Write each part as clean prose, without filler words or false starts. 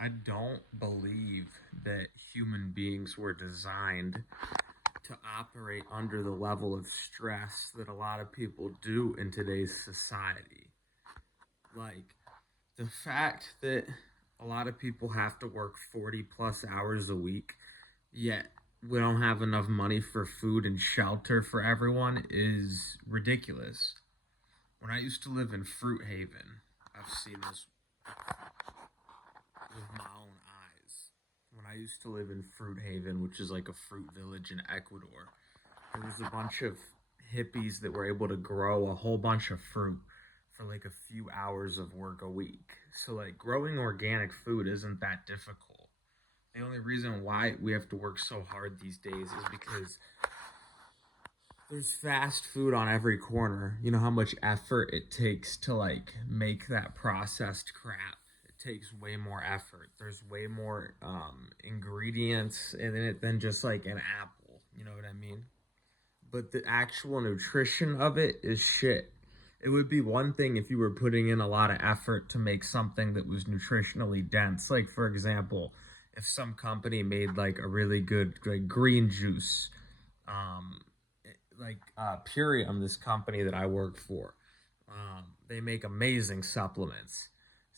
I don't believe that human beings were designed to operate under the level of stress that a lot of people do in today's society. Like the fact that a lot of people have to work 40 plus hours a week, yet we don't have enough money for food and shelter for everyone is ridiculous. When I used to live in Fruit Haven, I've seen this with my own eyes. When I used to live in Fruit Haven, which is like a fruit village in Ecuador, there was a bunch of hippies that were able to grow a whole bunch of fruit for like a few hours of work a week. So like growing organic food isn't that difficult. The only reason why we have to work so hard these days is because there's fast food on every corner. You know how much effort it takes to like make that processed crap. It takes way more effort. There's way more ingredients in it than just like an apple. You know what I mean? But the actual nutrition of it is shit. It would be one thing if you were putting in a lot of effort to make something that was nutritionally dense. Like for example, if some company made like a really good like green juice, um, like Purium, this company that I work for, they make amazing supplements.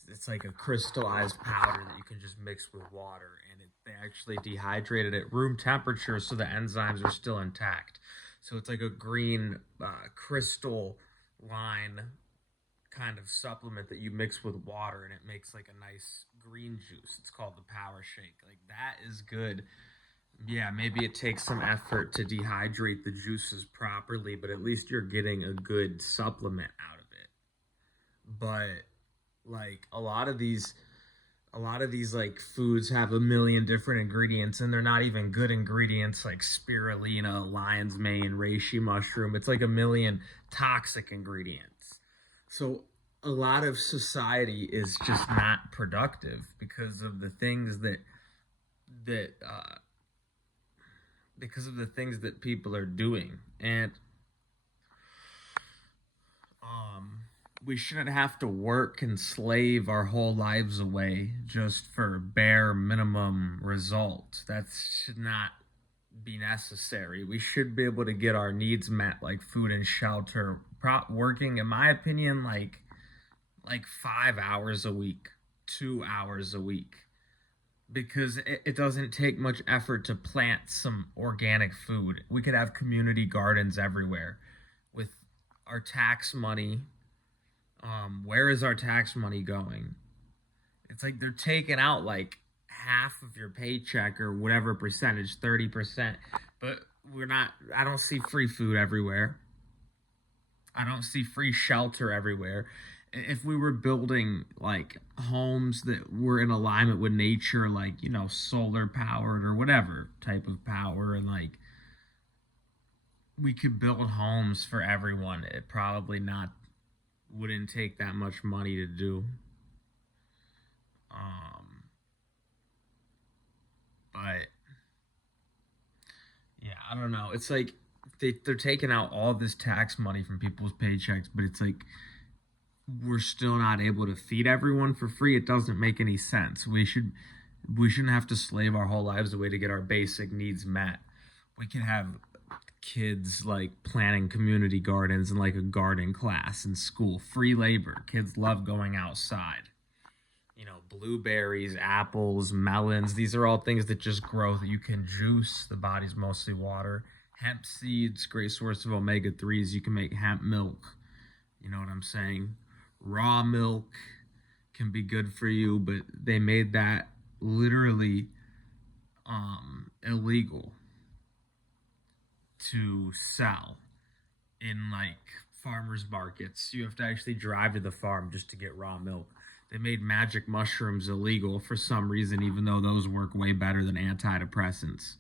It's like a crystallized powder that you can just mix with water, and they actually dehydrate it at room temperature so the enzymes are still intact. So it's like a green crystal line kind of supplement that you mix with water, and it makes like a nice green juice. It's called the Power Shake. Like that is good. Yeah, maybe it takes some effort to dehydrate the juices properly, but at least you're getting a good supplement out of it. But like a lot of these like foods have a million different ingredients, and they're not even good ingredients like spirulina, lion's mane, reishi mushroom. It's like a million toxic ingredients. So a lot of society is just not productive because of the things that because of the things that people are doing. And um we shouldn't have to work and slave our whole lives away just for bare minimum result. That should not be necessary. We should be able to get our needs met, like food and shelter, working in my opinion like 5 hours a week, 2 hours a week, because it doesn't take much effort to plant some organic food. We could have community gardens everywhere with our tax money. Where is our tax money going? It's like they're taking out like half of your paycheck or whatever percentage, 30%. But we're not, I don't see free food everywhere. I don't see free shelter everywhere. If we were building like homes that were in alignment with nature, like, solar powered or whatever type of power, and like we could build homes for everyone, it probably not wouldn't take that much money to do. Um, but yeah, I don't know. It's like they're taking out all this tax money from people's paychecks, but it's like we're still not able to feed everyone for free. It doesn't make any sense. We shouldn't have to slave our whole lives away to get our basic needs met. We can have kids like planting community gardens and like a garden class in school. Free labor. Kids love going outside. Blueberries, apples, melons. These are all things that just grow that you can juice. The body's mostly water. Hemp seeds, great source of omega 3s. You can make hemp milk. You know what I'm saying? Raw milk can be good for you, but they made that literally illegal to sell in like farmers markets. You have to actually drive to the farm just to get raw milk. They made magic mushrooms illegal for some reason, even though those work way better than antidepressants.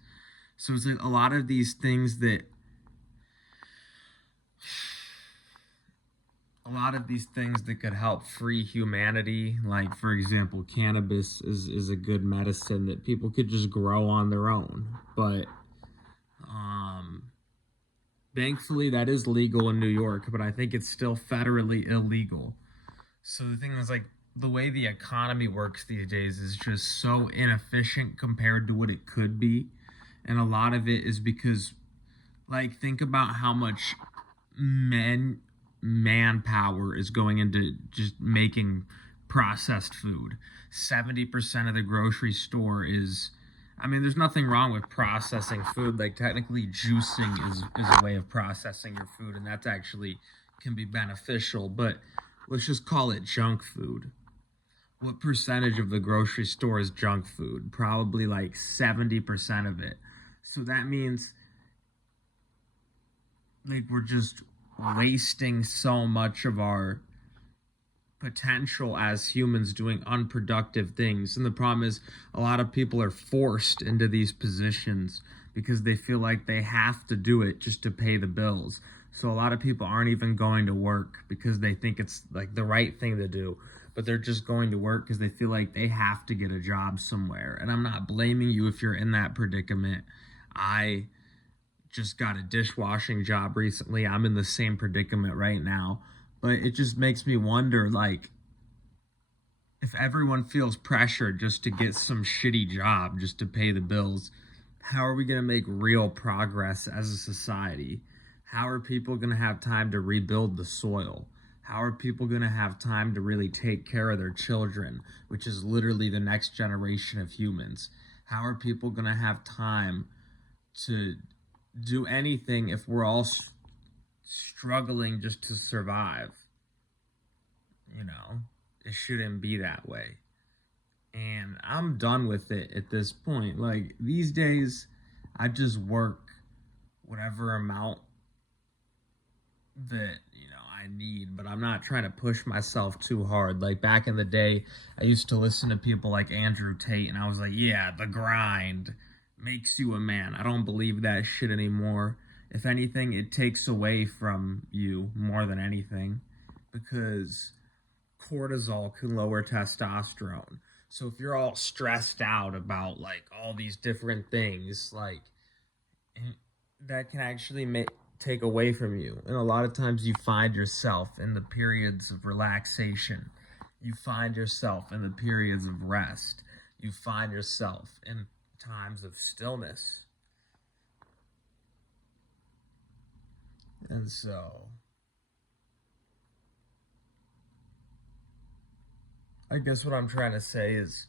So it's like a lot of these things that could help free humanity, like for example, cannabis is a good medicine that people could just grow on their own. But um, thankfully, that is legal in New York, but I think it's still federally illegal. So the thing is, like, the way the economy works these days is just so inefficient compared to what it could be. And a lot of it is because, like, think about how much manpower is going into just making processed food. 70% of the grocery store is, I mean, there's nothing wrong with processing food. Like, technically juicing is a way of processing your food, and that's actually can be beneficial, but let's just call it junk food. What percentage of the grocery store is junk food? Probably like 70% of it. So that means, like, we're just wasting so much of our potential as humans doing unproductive things. And the problem is, a lot of people are forced into these positions because they feel like they have to do it just to pay the bills. So a lot of people aren't even going to work because they think it's like the right thing to do, but they're just going to work because they feel like they have to get a job somewhere. And I'm not blaming you if you're in that predicament. I just got a dishwashing job recently. I'm in the same predicament right now. But it just makes me wonder, like, if everyone feels pressured just to get some shitty job just to pay the bills, how are we going to make real progress as a society? How are people going to have time to rebuild the soil? How are people going to have time to really take care of their children, which is literally the next generation of humans? How are people going to have time to do anything if we're all struggling just to survive? You know, it shouldn't be that way. And I'm done with it at this point. Like, these days, I just work whatever amount that, I need, but I'm not trying to push myself too hard. Like, back in the day, I used to listen to people like Andrew Tate, and I was like, yeah, the grind makes you a man. I don't believe that shit anymore. If anything, it takes away from you more than anything, because cortisol can lower testosterone. So if you're all stressed out about like all these different things, like, that can actually take away from you. And a lot of times you find yourself in the periods of relaxation. You find yourself in the periods of rest. You find yourself in times of stillness. And so I guess what I'm trying to say is,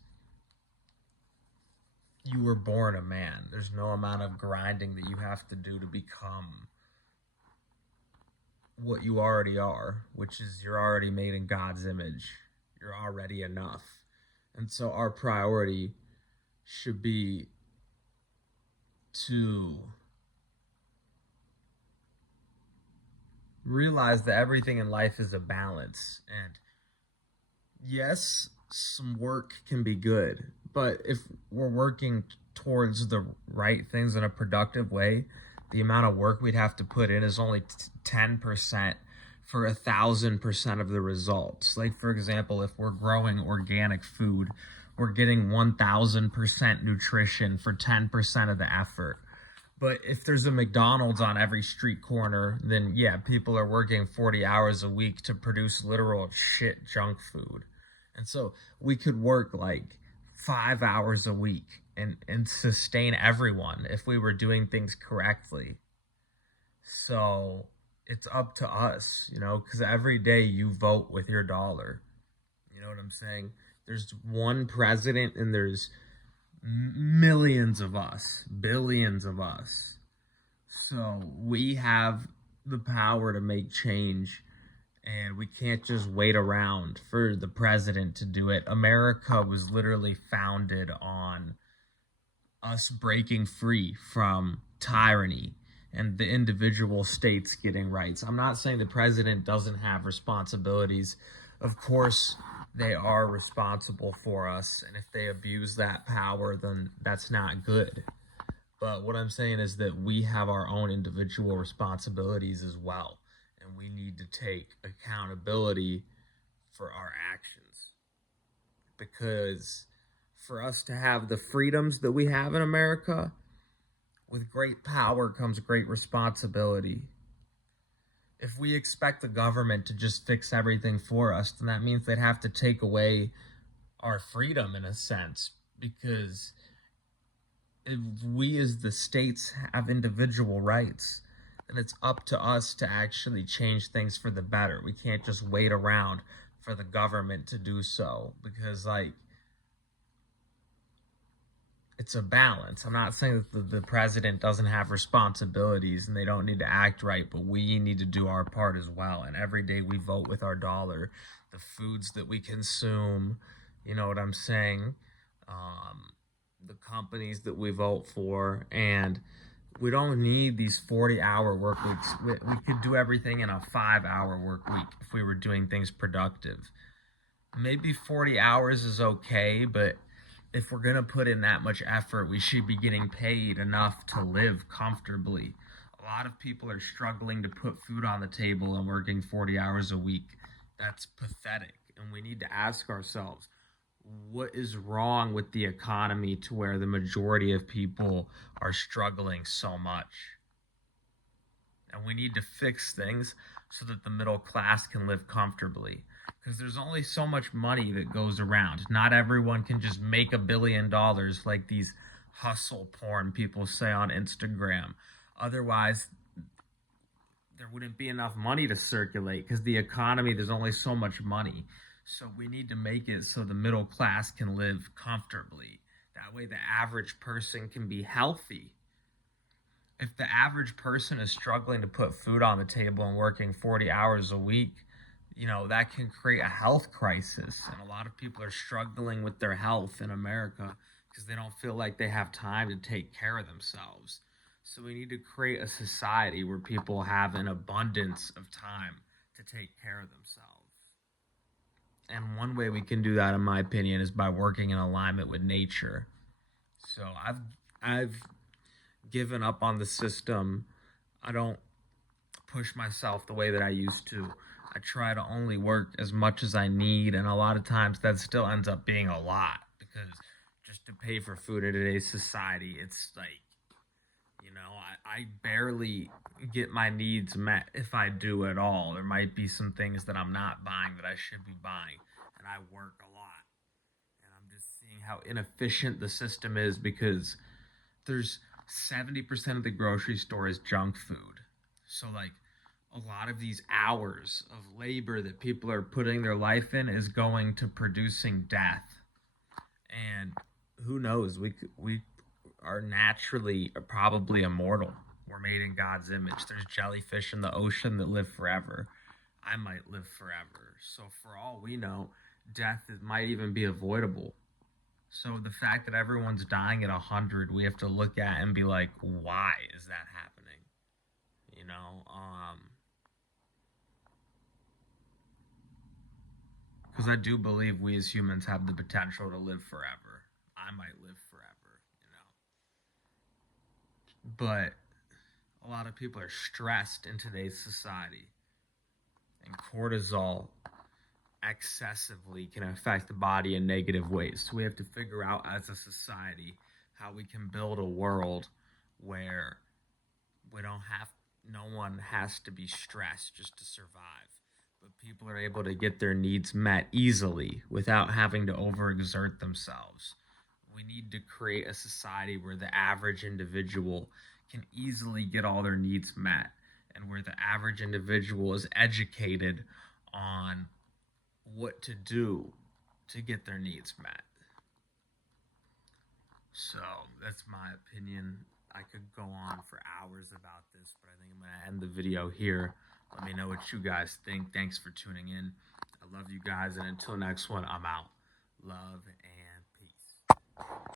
you were born a man. There's no amount of grinding that you have to do to become what you already are, which is you're already made in God's image. You're already enough. And so our priority should be to realize that everything in life is a balance. And yes, some work can be good, but if we're working towards the right things in a productive way, the amount of work we'd have to put in is only 10% for 1,000% of the results. Like, for example, if we're growing organic food, we're getting 1,000% nutrition for 10% of the effort. But if there's a McDonald's on every street corner, then yeah, people are working 40 hours a week to produce literal shit junk food. And so we could work like 5 hours a week and sustain everyone if we were doing things correctly. So it's up to us, because every day you vote with your dollar. You know what I'm saying? There's one president and there's millions of us, billions of us. So we have the power to make change, and we can't just wait around for the president to do it. America was literally founded on us breaking free from tyranny and the individual states getting rights. I'm not saying the president doesn't have responsibilities. Of course, they are responsible for us, and if they abuse that power, then that's not good. But what I'm saying is that we have our own individual responsibilities as well, and we need to take accountability for our actions. Because for us to have the freedoms that we have in America, with great power comes great responsibility. If we expect the government to just fix everything for us, then that means they'd have to take away our freedom in a sense, because if we as the states have individual rights, then it's up to us to actually change things for the better. We can't just wait around for the government to do so, because like it's a balance. I'm not saying that the president doesn't have responsibilities and they don't need to act right, but we need to do our part as well. And every day we vote with our dollar, the foods that we consume, you know what I'm saying? The companies that we vote for, and we don't need these 40-hour work weeks. We could do everything in a 5-hour work week if we were doing things productive. Maybe 40 hours is okay, but if we're going to put in that much effort, we should be getting paid enough to live comfortably. A lot of people are struggling to put food on the table and working 40 hours a week. That's pathetic. And we need to ask ourselves, what is wrong with the economy to where the majority of people are struggling so much? And we need to fix things so that the middle class can live comfortably, because there's only so much money that goes around. Not everyone can just make $1 billion like these hustle porn people say on Instagram. Otherwise, there wouldn't be enough money to circulate, because the economy, there's only so much money. So we need to make it so the middle class can live comfortably. That way the average person can be healthy. If the average person is struggling to put food on the table and working 40 hours a week, you know, that can create a health crisis. And a lot of people are struggling with their health in America because they don't feel like they have time to take care of themselves. So we need to create a society where people have an abundance of time to take care of themselves. And one way we can do that, in my opinion, is by working in alignment with nature. So I've given up on the system. I don't push myself the way that I used to. I try to only work as much as I need, and a lot of times that still ends up being a lot, because just to pay for food in today's society, it's like, you know, I barely get my needs met if I do at all. There might be some things that I'm not buying that I should be buying, and I work a lot. And I'm just seeing how inefficient the system is, because there's 70% of the grocery store is junk food. So, like, a lot of these hours of labor that people are putting their life in is going to producing death. And who knows? We are naturally probably immortal. We're made in God's image. There's jellyfish in the ocean that live forever. I might live forever. So for all we know, death might even be avoidable. So the fact that everyone's dying at 100, we have to look at and be like, why is that happening? You know, because I do believe we as humans have the potential to live forever. I might live forever, you know. But a lot of people are stressed in today's society, and cortisol excessively can affect the body in negative ways. So we have to figure out as a society how we can build a world where we don't have no one has to be stressed just to survive, but people are able to get their needs met easily without having to overexert themselves. We need to create a society where the average individual can easily get all their needs met, and where the average individual is educated on what to do to get their needs met. So that's my opinion. I could go on for hours about this, but I think I'm going to end the video here. Let me know what you guys think. Thanks for tuning in. I love you guys, and until next one, I'm out. Love and